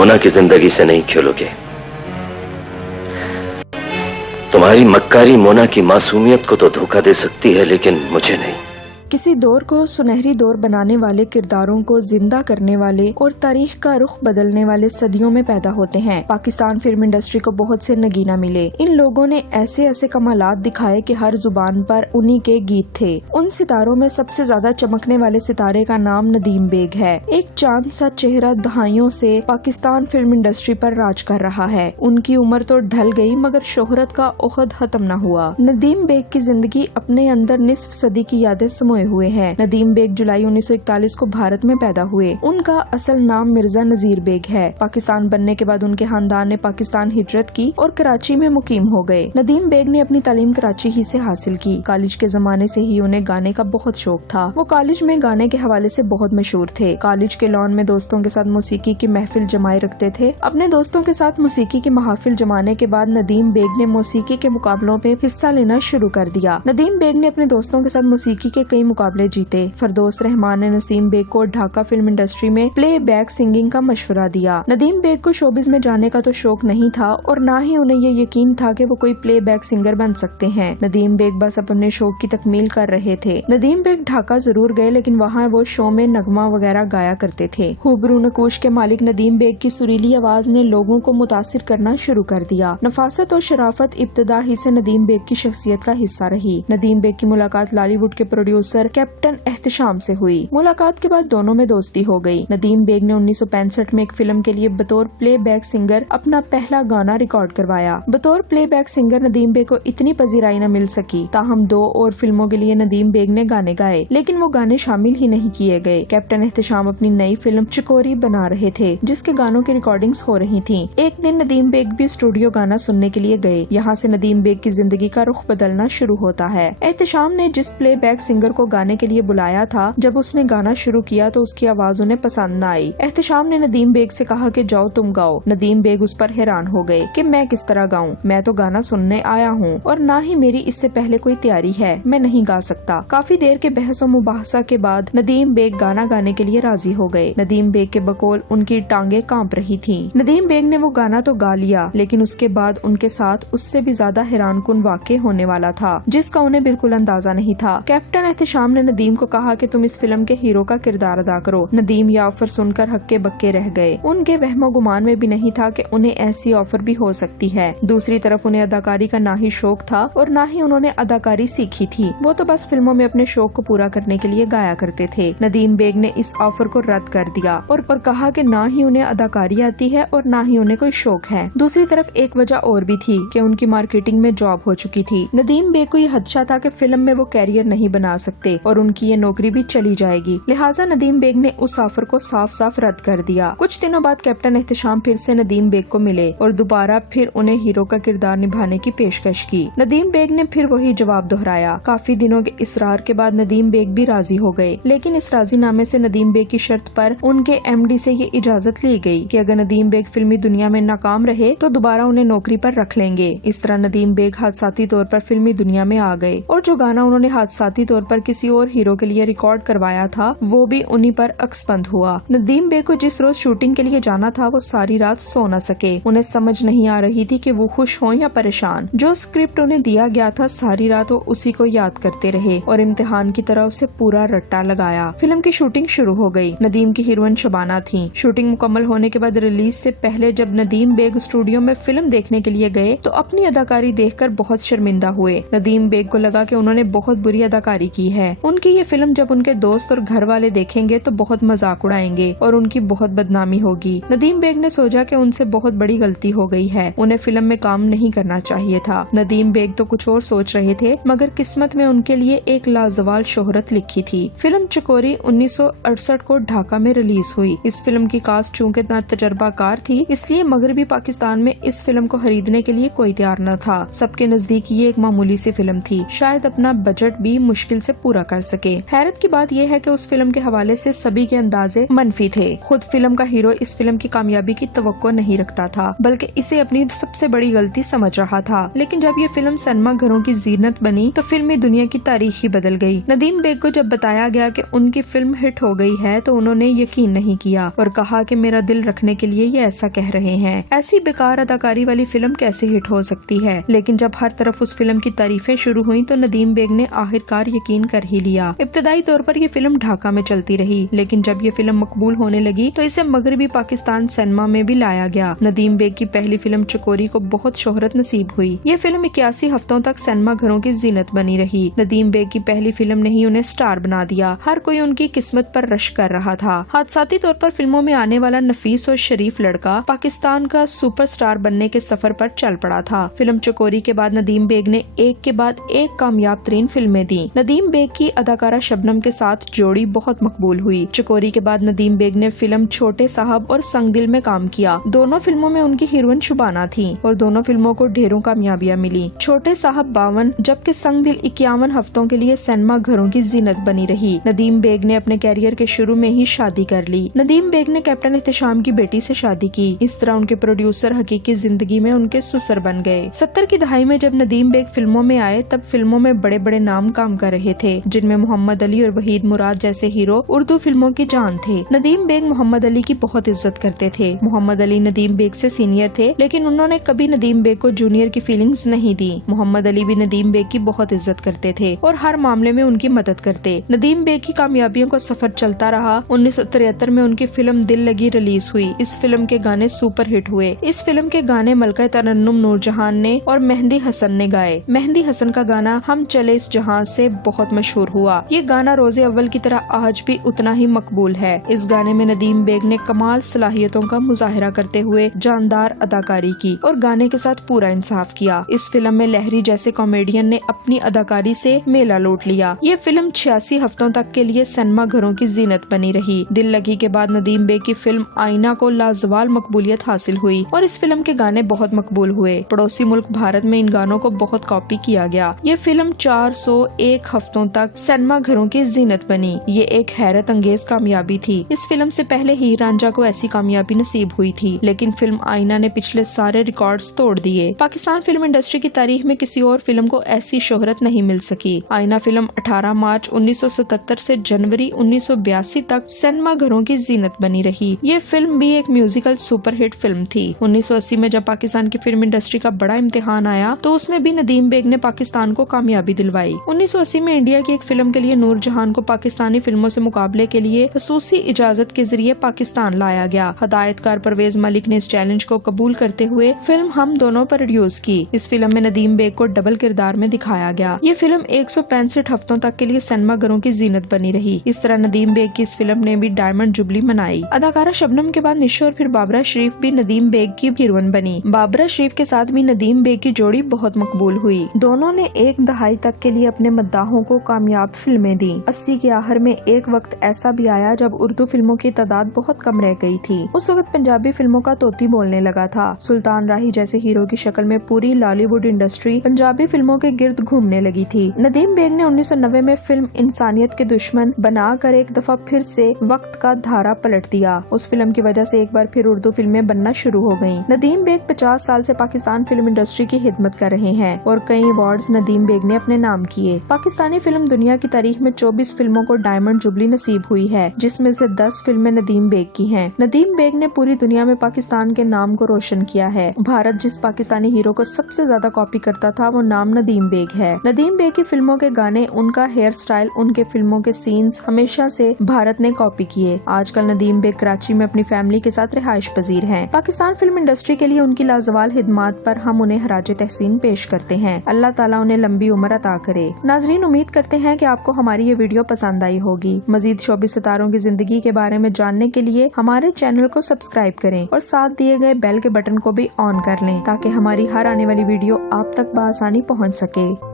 मोना की जिंदगी से नहीं खेलोगे। तुम्हारी मक्कारी मोना की मासूमियत को तो धोखा दे सकती है, लेकिन मुझे नहीं। किसी दौर को सुनहरी दौर बनाने वाले किरदारों को जिंदा करने वाले और तारीख का रुख बदलने वाले सदियों में पैदा होते हैं। पाकिस्तान फिल्म इंडस्ट्री को बहुत से नगीना मिले। इन लोगों ने ऐसे ऐसे कमालात दिखाए कि हर जुबान पर उन्हीं के गीत थे। उन सितारों में सबसे ज्यादा चमकने वाले सितारे का नाम नदीम बेग है। एक चांद सा चेहरा दहाइयों से पाकिस्तान फिल्म इंडस्ट्री पर राज कर रहा है। उनकी उम्र तो ढल गई, मगर शोहरत का ओहद खत्म न हुआ। नदीम बेग की जिंदगी अपने अंदर निस्फ सदी की यादें समोए हुए हैं। नदीम बेग जुलाई 1941 को भारत में पैदा हुए। उनका असल नाम मिर्जा नजीर बेग है। पाकिस्तान बनने के बाद उनके खानदान ने पाकिस्तान हिजरत की और कराची में मुकीम हो गए। नदीम बेग ने अपनी तालीम कराची ही से हासिल की। कॉलेज के जमाने से ही उन्हें गाने का बहुत शौक था। वो कॉलेज में गाने के हवाले से बहुत मशहूर थे। कॉलेज के लॉन में दोस्तों के साथ मौसीकी की महफिल जमाए रखते थे। अपने दोस्तों के साथ मौसीकी की महफिल जमाने के बाद नदीम बेग ने मौसीकी के मुकाबलों में हिस्सा लेना शुरू कर दिया। नदीम बेग ने अपने दोस्तों के साथ मौसीकी के कई मुकाबले जीते। फरदौस रहमान ने नसीम बेग को ढाका फिल्म इंडस्ट्री में प्ले बैक सिंगिंग का मशवरा दिया। नदीम बेग को शोबिज में जाने का तो शौक नहीं था और न ही उन्हें ये यकीन था कि वो कोई प्ले बैक सिंगर बन सकते हैं। नदीम बेग बस अपने शौक की तकमील कर रहे थे। नदीम बेग ढाका जरूर गए, लेकिन वहाँ वो शो में नगमा वगैरह गाया करते थे। हुबरू नकूश के मालिक नदीम बेग की सुरीली आवाज ने लोगों को मुतासिर करना शुरू कर दिया। नफासत और शराफत इब्तदा ही से नदीम बेग की शख्सियत का हिस्सा रही। नदीम बेग की मुलाकात बॉलीवुड के प्रोड्यूसर कैप्टन एहतशाम से हुई। मुलाकात के बाद दोनों में दोस्ती हो गई। नदीम बेग ने 1965 में एक फिल्म के लिए बतौर प्ले बैक सिंगर अपना पहला गाना रिकॉर्ड करवाया। बतौर playback singer Nadeem Baig को इतनी पजीराई न मिल सकी, ताहम 2 और फिल्मों के लिए नदीम बेग ने गाने गाए, लेकिन वो गाने शामिल ही नहीं किए गए। कैप्टन एहतशाम अपनी नई फिल्म चकोरी बना रहे थे, जिसके गानों की रिकॉर्डिंग्स हो रही थी। एक दिन नदीम बेग भी स्टूडियो गाना सुनने के लिए गए। यहाँ से नदीम बेग की जिंदगी का रुख बदलना शुरू होता है। एहतशाम ने जिस प्ले बैक सिंगर को गाने के लिए बुलाया था, जब उसने गाना शुरू किया तो उसकी आवाज उन्हें पसंद न आई। एहतशाम ने नदीम बेग से कहा कि जाओ तुम गाओ। नदीम बेग उस पर हैरान हो गए कि मैं किस तरह गाऊं, मैं तो गाना सुनने आया हूं और ना ही मेरी इससे पहले कोई तैयारी है, मैं नहीं गा सकता। काफी देर के बहस और मुबाहसा के बाद नदीम बेग गाना गाने के लिए राजी हो गए। नदीम बेग के बकौल उनकी टांगे कांप रही थी। नदीम बेग ने वो गाना तो गा लिया, लेकिन उसके बाद उनके साथ उससे भी ज्यादा हैरानकुन वाक़या होने वाला था, जिसका उन्हें बिल्कुल अंदाजा नहीं था। कैप्टन एहतशाम ने नदीम को कहा कि तुम इस फिल्म के हीरो का किरदार अदा करो। नदीम ये ऑफर सुनकर हक्के बक्के रह गए। उनके वहमो गुमान में भी नहीं था कि उन्हें ऐसी ऑफर भी हो सकती है। दूसरी तरफ उन्हें अदाकारी का ना ही शौक था और ना ही उन्होंने अदाकारी सीखी थी। वो तो बस फिल्मों में अपने शौक को पूरा करने के लिए गाया करते थे। नदीम बेग ने इस ऑफर को रद्द कर दिया और कहा कि ना ही उन्हें अदाकारी आती है और ना ही उन्हें कोई शौक है। दूसरी तरफ एक वजह और भी थी कि उनकी मार्केटिंग में जॉब हो चुकी थी। नदीम बेग को ये खदशा था कि फिल्म में वो कैरियर नहीं बना सकते और उनकी ये नौकरी भी चली जाएगी। लिहाजा नदीम बेग ने उस ऑफर को साफ साफ रद्द कर दिया। कुछ दिनों बाद कैप्टन एहतशाम फिर से नदीम बेग को मिले और दोबारा फिर उन्हें हीरो का किरदार निभाने की पेशकश की। नदीम बेग ने फिर वही जवाब दोहराया। काफी दिनों के इसरार के बाद नदीम बेग भी राजी हो गए, लेकिन इस राजीनामे से नदीम बेग की शर्त पर उनके एमडी से ये इजाजत ली गई कि अगर नदीम बेग फिल्मी दुनिया में नाकाम रहे तो दोबारा उन्हें नौकरी पर रख लेंगे। इस तरह नदीम बेग हादसाती तौर पर फिल्मी दुनिया में आ गए और जो गाना उन्होंने हादसाती तौर पर किसी और हीरो के लिए रिकॉर्ड करवाया था, वो भी उन्हीं पर अक्सबंद हुआ। नदीम बेग को जिस रोज शूटिंग के लिए जाना था, वो सारी रात सो न सके। उन्हें समझ नहीं आ रही थी कि वो खुश हों या परेशान। जो स्क्रिप्ट उन्हें दिया गया था, सारी रात वो उसी को याद करते रहे और इम्तिहान की तरह उसे पूरा रट्टा लगाया। फिल्म की शूटिंग शुरू हो गई। नदीम की हीरोइन शबाना थी। शूटिंग मुकम्मल होने के बाद रिलीज से पहले जब नदीम बेग स्टूडियो में फिल्म देखने के लिए गए तो अपनी अदाकारी देखकर बहुत शर्मिंदा हुए। नदीम बेग को लगा कि उन्होंने बहुत बुरी अदाकारी की है। उनकी ये फिल्म जब उनके दोस्त और घर वाले देखेंगे तो बहुत मजाक उड़ाएंगे और उनकी बहुत बदनामी होगी। नदीम बेग ने सोचा कि उनसे बहुत बड़ी गलती हो गई है, उन्हें फिल्म में काम नहीं करना चाहिए था। नदीम बेग तो कुछ और सोच रहे थे, मगर किस्मत में उनके लिए एक लाजवाल शोहरत लिखी थी। फिल्म चकोरी 1968 को ढाका में रिलीज हुई। इस फिल्म की कास्ट चूँकि ना तजर्बाकार थी, इसलिए मगरबी पाकिस्तान में इस फिल्म को खरीदने के लिए कोई तैयार न था। सबके नजदीक ये एक मामूली सी फिल्म थी, शायद अपना बजट भी मुश्किल से पूरा پورا کر سکے۔ حیرت کی بات یہ ہے کہ اس فلم کے حوالے سے سبھی کے اندازے منفی تھے۔ خود فلم کا ہیرو اس فلم کی کامیابی کی توقع نہیں رکھتا تھا، بلکہ اسے اپنی سب سے بڑی غلطی سمجھ رہا تھا۔ لیکن جب یہ فلم سینما گھروں کی زینت بنی تو فلمی دنیا کی تاریخ ہی بدل گئی۔ ندیم بیگ کو جب بتایا گیا کہ ان کی فلم ہٹ ہو گئی ہے تو انہوں نے یقین نہیں کیا اور کہا کہ میرا دل رکھنے کے لیے یہ ایسا کہہ رہے ہیں، ایسی بیکار اداکاری والی فلم کیسے ہٹ ہو سکتی ہے۔ لیکن جب ہر طرف اس فلم کی تعریفیں شروع ہوئیں تو ندیم بیگ نے آخرکار یقین کر ہی لیا۔ ابتدائی طور پر یہ فلم ڈھاکہ میں چلتی رہی، لیکن جب یہ فلم مقبول ہونے لگی تو اسے مغربی پاکستان سینما میں بھی لایا گیا۔ ندیم بیگ کی پہلی فلم چکوری کو بہت شہرت نصیب ہوئی۔ یہ فلم 81 ہفتوں تک سینما گھروں کی زینت بنی رہی۔ ندیم بیگ کی پہلی فلم نے ہی انہیں سٹار بنا دیا، ہر کوئی ان کی قسمت پر رش کر رہا تھا۔ حادثاتی طور پر فلموں میں آنے والا نفیس اور شریف لڑکا پاکستان کا سپر سٹار بننے کے سفر پر چل پڑا تھا۔ فلم چکوری کے بعد ندیم بیگ نے ایک کے بعد ایک کامیاب ترین فلمیں دی۔ ندیم بیگ کی اداکارہ شبنم کے ساتھ جوڑی بہت مقبول ہوئی۔ چکوری کے بعد ندیم بیگ نے فلم چھوٹے صاحب اور سنگ دل میں کام کیا۔ دونوں فلموں میں ان کی ہیروئن شبانہ تھی اور دونوں فلموں کو ڈھیروں کامیابیاں ملی۔ چھوٹے صاحب 52 جبکہ سنگ دل 51 ہفتوں کے لیے سینما گھروں کی زینت بنی رہی۔ ندیم بیگ نے اپنے کیریئر کے شروع میں ہی شادی کر لی۔ ندیم بیگ نے کیپٹن احتشام کی بیٹی سے شادی کی۔ اس طرح ان کے پروڈیوسر حقیقی زندگی میں ان کے سسر بن گئے۔ 70 کی دہائی میں جب ندیم بیگ فلموں میں آئے تب فلموں میں بڑے بڑے نام کام کر رہے تھے، جن میں محمد علی اور وحید مراد جیسے ہیرو اردو فلموں کی جان تھے۔ ندیم بیگ محمد علی کی بہت عزت کرتے تھے۔ محمد علی ندیم بیگ سے سینئر تھے، لیکن انہوں نے کبھی ندیم بیگ کو جونیئر کی فیلنگز نہیں دی۔ محمد علی بھی ندیم بیگ کی بہت عزت کرتے تھے اور ہر معاملے میں ان کی مدد کرتے۔ ندیم بیگ کی کامیابیوں کا سفر چلتا رہا۔ 1973 میں ان کی فلم دل لگی ریلیز ہوئی۔ اس فلم کے گانے سپر ہٹ ہوئے۔ اس فلم کے گانے ملکہ ترنم نور جہان نے اور مہندی حسن نے گائے۔ مہندی حسن کا گانا ہم چلے اس جہاں سے بہت مشہور ہوا۔ یہ گانا روز اول کی طرح آج بھی اتنا ہی مقبول ہے۔ اس گانے میں ندیم بیگ نے کمال صلاحیتوں کا مظاہرہ کرتے ہوئے جاندار اداکاری کی اور گانے کے ساتھ پورا انصاف کیا۔ اس فلم میں لہری جیسے کامیڈین نے اپنی اداکاری سے میلہ لوٹ لیا۔ یہ فلم 86 ہفتوں تک کے لیے سینما گھروں کی زینت بنی رہی۔ دل لگی کے بعد ندیم بیگ کی فلم آئینہ کو لازوال مقبولیت حاصل ہوئی اور اس فلم کے گانے بہت مقبول ہوئے۔ پڑوسی ملک بھارت میں ان گانوں کو بہت کاپی کیا گیا۔ یہ فلم 401 ہفتوں تک سینما گھروں کی زینت بنی۔ یہ ایک حیرت انگیز کامیابی تھی۔ اس فلم سے پہلے ہیر رانجھا کو ایسی کامیابی نصیب ہوئی تھی، لیکن فلم آئینہ نے پچھلے سارے ریکارڈز توڑ دیے۔ پاکستان فلم انڈسٹری کی تاریخ میں کسی اور فلم کو ایسی شہرت نہیں مل سکی۔ آئینہ فلم 18 مارچ 1977 سے جنوری 1982 تک سینما گھروں کی زینت بنی رہی۔ یہ فلم بھی ایک میوزیکل سپر ہٹ فلم تھی۔ 1980 میں جب پاکستان کی فلم انڈسٹری کا بڑا امتحان آیا تو اس میں بھی ندیم بیگ نے پاکستان کو کامیابی دلوائی۔ 1980 میں انڈیا کی ایک فلم کے لیے نور جہان کو پاکستانی فلموں سے مقابلے کے لیے خصوصی اجازت کے ذریعے پاکستان لایا گیا۔ ہدایت کار پرویز ملک نے اس چیلنج کو قبول کرتے ہوئے فلم ہم دونوں پروڈیوس کی۔ اس فلم میں ندیم بیگ کو ڈبل کردار میں دکھایا گیا۔ یہ فلم 165 ہفتوں تک کے لیے سینما گھروں کی زینت بنی رہی۔ اس طرح ندیم بیگ کی اس فلم نے بھی ڈائمنڈ جبلی منائی۔ اداکارہ شبنم کے بعد نشو اور پھر بابرہ شریف بھی ندیم بیگ کی ہیروئن بنی۔ بابرہ شریف کے ساتھ بھی ندیم بیگ کی جوڑی بہت مقبول ہوئی۔ دونوں نے ایک دہائی تک کے لیے اپنے مداحوں کو کامیاب فلمیں دی۔ 80 کے آخر میں ایک وقت ایسا بھی آیا جب اردو فلموں کی تعداد بہت کم رہ گئی تھی۔ اس وقت پنجابی فلموں کا طوطی بولنے لگا تھا۔ سلطان راہی جیسے ہیرو کی شکل میں پوری لالی ووڈ انڈسٹری پنجابی فلموں کے گرد گھومنے لگی تھی۔ ندیم بیگ نے 1990 میں فلم انسانیت کے دشمن بنا کر ایک دفعہ پھر سے وقت کا دھارا پلٹ دیا۔ اس فلم کی وجہ سے ایک بار پھر اردو فلمیں بننا شروع ہو گئیں۔ ندیم بیگ 50 سال سے پاکستان فلم انڈسٹری کی خدمت کر رہے ہیں اور کئی ایوارڈز ندیم بیگ نے اپنے نام کیے۔ پاکستانی فلم دنیا کی تاریخ میں 24 فلموں کو ڈائمنڈ جبلی نصیب ہوئی ہے، جس میں سے 10 فلمیں ندیم بیگ کی ہیں۔ ندیم بیگ نے پوری دنیا میں پاکستان کے نام کو روشن کیا ہے۔ بھارت جس پاکستانی ہیرو کو سب سے زیادہ کاپی کرتا تھا وہ نام ندیم بیگ ہے۔ ندیم بیگ کی فلموں کے گانے، ان کا ہیئر سٹائل، ان کے فلموں کے سینز ہمیشہ سے بھارت نے کاپی کیے۔ آج کل ندیم بیگ کراچی میں اپنی فیملی کے ساتھ رہائش پذیر ہیں۔ پاکستان فلم انڈسٹری کے لیے ان کی لازوال خدمات پر ہم انہیں خراج تحسین پیش کرتے ہیں۔ اللہ تعالیٰ انہیں لمبی عمر عطا کرے۔ ناظرین، امید کرتے ہیں کہ آپ کو ہماری یہ ویڈیو پسند آئی ہوگی۔ مزید شوبی ستاروں کی زندگی کے بارے میں جاننے کے لیے ہمارے چینل کو سبسکرائب کریں اور ساتھ دیے گئے بیل کے بٹن کو بھی آن کر لیں تاکہ ہماری ہر آنے والی ویڈیو آپ تک بآسانی پہنچ سکے۔